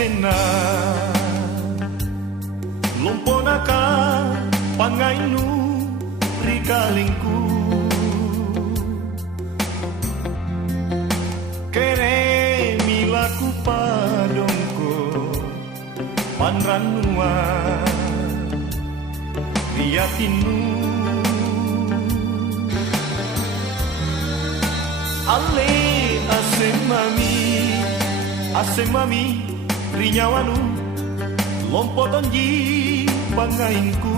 sena lomponaka pangainu rikalingku kere milaku padongko panranua riatinu ale asemami rinyawanu lompotonji pangainku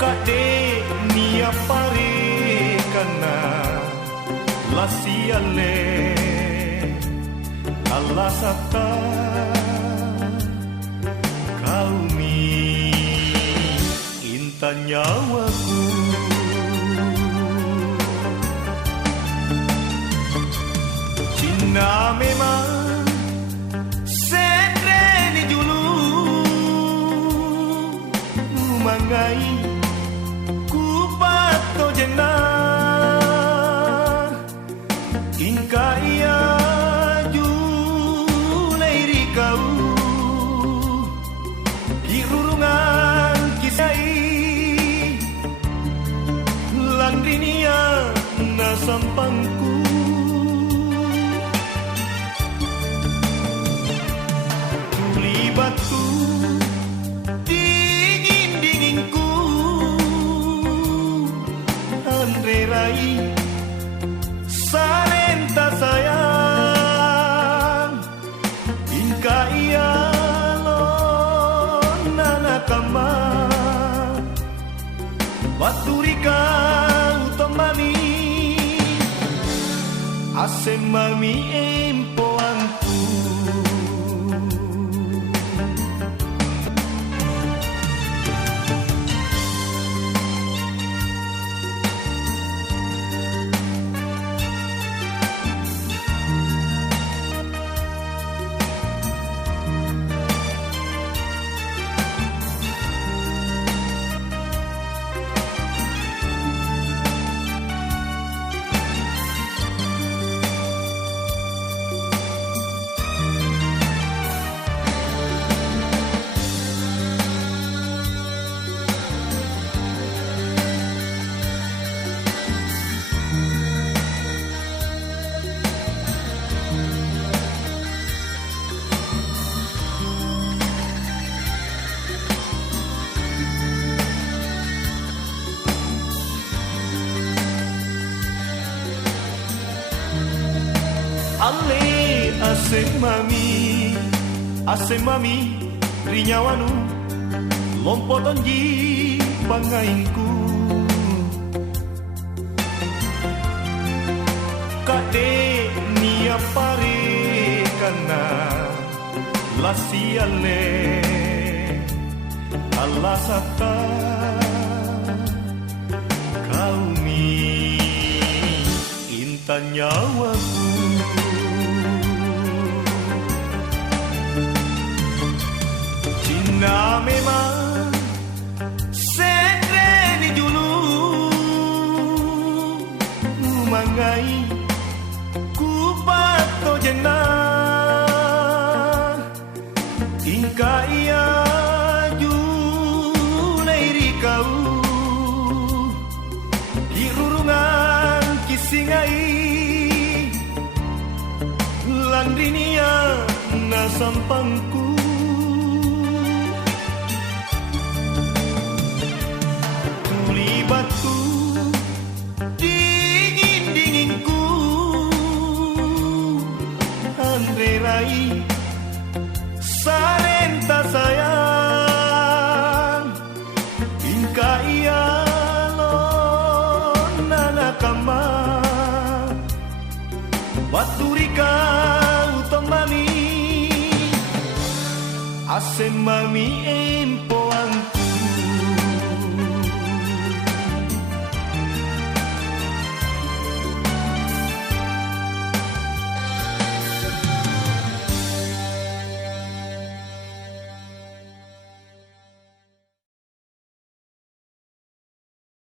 kade nia pare kana lasiale alasata kaumi intan nyawaku Cina memang sendiri dulu mangai kupato jena inka ia julai rikau kirurungan kisai landrinia na sampangku batu dingin-dinginku andre rai salenta sayang inka ia lona kama baturika utomami asemami empoanku Ale asemami rinyawanu lompotonji pangainku kade nia pare kana lasiale alasata kaumi intan nyawaku Cina memang sendiri dulu mangai kupato jena inka ia julai rikau kirurungan kisingai landrinia na sampangku batu dingin-dinginku andre rai salenta sayang inka ia lona kama baturika utomami asemami empo